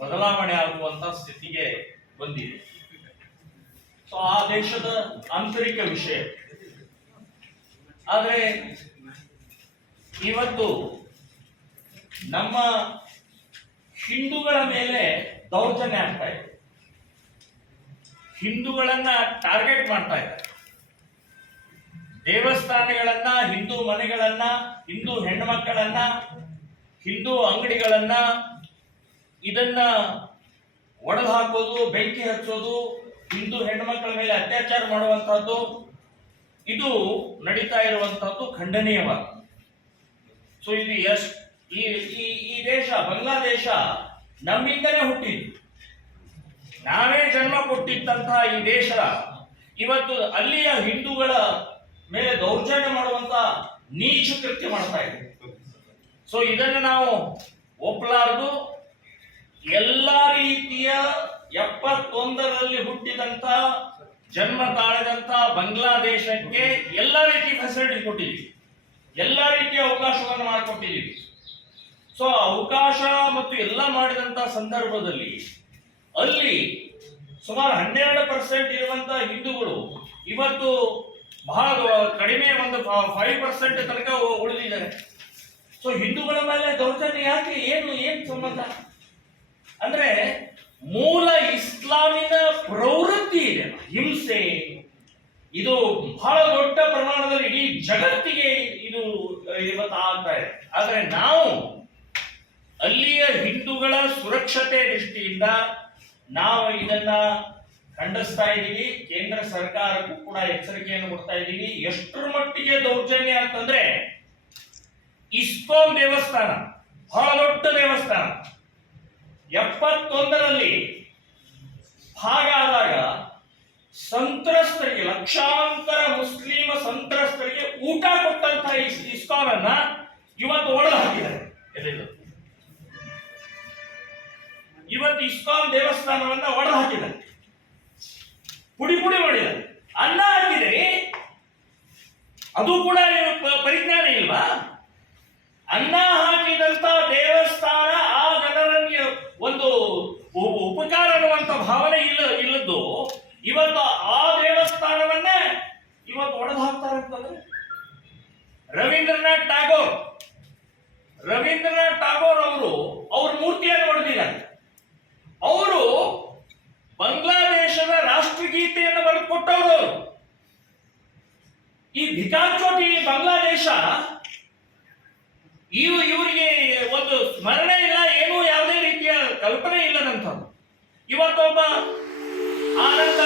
ಬದಲಾವಣೆ ಆಗುವಂತ ಸ್ಥಿತಿಗೆ ಬಂದಿದೆ. ಸೊ ಆ ದೇಶದ ಆಂತರಿಕ ವಿಷಯ. ಆದರೆ ಇವತ್ತು ನಮ್ಮ ಹಿಂದೂಗಳ ಮೇಲೆ ದೌರ್ಜನ್ಯ ಆಗ್ತಾ ಇದೆ. ಹಿಂದೂಗಳನ್ನ ಟಾರ್ಗೆಟ್ ಮಾಡ್ತಾ ಇದ್ದಾರೆ. ದೇವಸ್ಥಾನಗಳನ್ನ, ಹಿಂದೂ ಮನೆಗಳನ್ನ, ಹಿಂದೂ ಹೆಣ್ಮಕ್ಕಳನ್ನ, ಹಿಂದೂ ಅಂಗಡಿಗಳನ್ನ ಇದನ್ನ ಒಡೆದು ಹಾಕೋದು, ಬೆಂಕಿ ಹಚ್ಚೋದು, ಹಿಂದೂ ಹೆಣ್ಮಕ್ಕಳ ಮೇಲೆ ಅತ್ಯಾಚಾರ ಮಾಡುವಂತಹದ್ದು ಇದು ನಡೀತಾ ಇರುವಂತಹದ್ದು ಖಂಡನೀಯವಾದ. ಸೊ ಇದು ಈ ದೇಶ ಬಾಂಗ್ಲಾದೇಶ ನಮ್ಮಿಂದಲೇ ಹುಟ್ಟಿದ್ದು, ನಾವೇ ಜನ್ಮ ಕೊಟ್ಟಿದ್ದಂತಹ ಈ ದೇಶ ಇವತ್ತು ಅಲ್ಲಿಯ ಹಿಂದೂಗಳ ಮೇಲೆ ದೌರ್ಜನ್ಯ ಮಾಡುವಂತ ನೀಚ ಕೃತ್ಯ ಮಾಡ್ತಾ ಇದೆ. ಸೊ ಇದನ್ನು ನಾವು ಒಪ್ಪಲಾರದು. ಎಲ್ಲಾ ರೀತಿಯ 71ರಲ್ಲಿ ಹುಟ್ಟಿದಂತ, ಜನ್ಮ ತಾಳಿದಂತ ಬಾಂಗ್ಲಾದೇಶಕ್ಕೆ ಎಲ್ಲಾ ರೀತಿ ಫೆಸಿಲಿಟಿ ಕೊಟ್ಟಿದ್ದೀವಿ, ಎಲ್ಲಾ ರೀತಿಯ ಅವಕಾಶವನ್ನು ಮಾಡಿಕೊಟ್ಟಿದ್ದೀವಿ. ಸೊ ಅವಕಾಶ ಮತ್ತು ಎಲ್ಲ ಮಾಡಿದಂತ ಸಂದರ್ಭದಲ್ಲಿ ಅಲ್ಲಿ ಸುಮಾರು 12% ಇರುವಂತ ಹಿಂದೂಗಳು ಇವತ್ತು ಬಹಳ ಕಡಿಮೆ, ಒಂದು 5% ತನಕ ಉಳಿದಿದ್ದಾರೆ. ಸೊ ಹಿಂದೂಗಳ ಮೇಲೆ ದೌರ್ಜನ್ಯ ಯಾಕೆ? ಏನು ಸಂಬಂಧ ಅಂದ್ರೆ ಮೂಲ ಇಸ್ಲಾಮಿನ ಪ್ರವೃತ್ತಿ ಇದೆ, ಹಿಂಸೆ. ಇದು ಬಹಳ ದೊಡ್ಡ ಪ್ರಮಾಣದಲ್ಲಿ ಇಡೀ ಜಗತ್ತಿಗೆ ಇದು ಇವತ್ತು ಆಗ್ತಾ ಇದೆ. ಆದ್ರೆ ನಾವು ಅಲ್ಲಿಯ ಹಿಂದೂಗಳ ಸುರಕ್ಷತೆ ದೃಷ್ಟಿಯಿಂದ ನಾವು ಇದನ್ನ ಖಂಡಿಸ್ತಾ ಇದ್ದೀವಿ. ಕೇಂದ್ರ ಸರ್ಕಾರಕ್ಕೂ ಕೂಡ ಎಚ್ಚರಿಕೆಯನ್ನು ಕೊಡ್ತಾ ಇದ್ದೀವಿ. ಎಷ್ಟರ ಮಟ್ಟಿಗೆ ದೌರ್ಜನ್ಯ ಅಂತಂದ್ರೆ, ಇಸ್ಕಾನ್ ದೇವಸ್ಥಾನ ಬಹಳ ದೊಡ್ಡ ದೇವಸ್ಥಾನ 71ರಲ್ಲಿ ಭಾಗ ಆದಾಗ ಸಂತ್ರಸ್ತರಿಗೆ, ಲಕ್ಷಾಂತರ ಮುಸ್ಲಿಮ ಸಂತ್ರಸ್ತರಿಗೆ ಊಟ ಕೊಟ್ಟಂತ ಇಸ್ಕಾನ್ ಅನ್ನ ಇವತ್ತು ಒಡೆದು ಹಾಕಿದ್ದಾರೆ. ಇವತ್ತು ಇಸ್ಕಾನ್ ದೇವಸ್ಥಾನವನ್ನ ಒಡೆದು ಹಾಕಿದ್ದಾರೆ, ಪುಡಿ ಪುಡಿ ಮಾಡಿದ್ದಾರೆ. ಅನ್ನ ಹಾಕಿದರೆ ಅದು ಕೂಡ ಪರಿಜ್ಞಾನ ಇಲ್ವಾ? ಅನ್ನ ಹಾಕಿದಂತ ದೇವಸ್ಥಾನ ಆ ಜನರಲ್ಲಿ ಒಂದು ಉಪಕಾರ ಅನ್ನುವಂತ ಭಾವನೆ ಇಲ್ಲದ್ದು ಇವತ್ತು ಆ ದೇವಸ್ಥಾನವನ್ನೇ ಇವತ್ತು ಒಡೆದು ಹಾಕ್ತಾರೆ ಅಂತಂದ್ರೆ, ರವೀಂದ್ರನಾಥ್ ಟಾಗೋರ್ ಅವರು ಅವ್ರ ಮೂರ್ತಿಯನ್ನು ಹೊಡೆದಿದ್ದಾರೆ. ಅವರು ಬಾಂಗ್ಲಾದೇಶದ ರಾಷ್ಟ್ರಗೀತೆಯನ್ನು ಬರೆದುಕೊಟ್ಟವರು. ಈ ಭಿಕಾರ್ ಚೋಟಿ ಬಾಂಗ್ಲಾದೇಶ ಇವರಿಗೆ ಒಂದು ಸ್ಮರಣೆ ಇಲ್ಲ, ಏನೂ ಯಾವುದೇ ರೀತಿಯ ಕಲ್ಪನೆ ಇಲ್ಲದಂಥದ್ದು. ಇವತ್ತೊಬ್ಬ ಆನಂದ್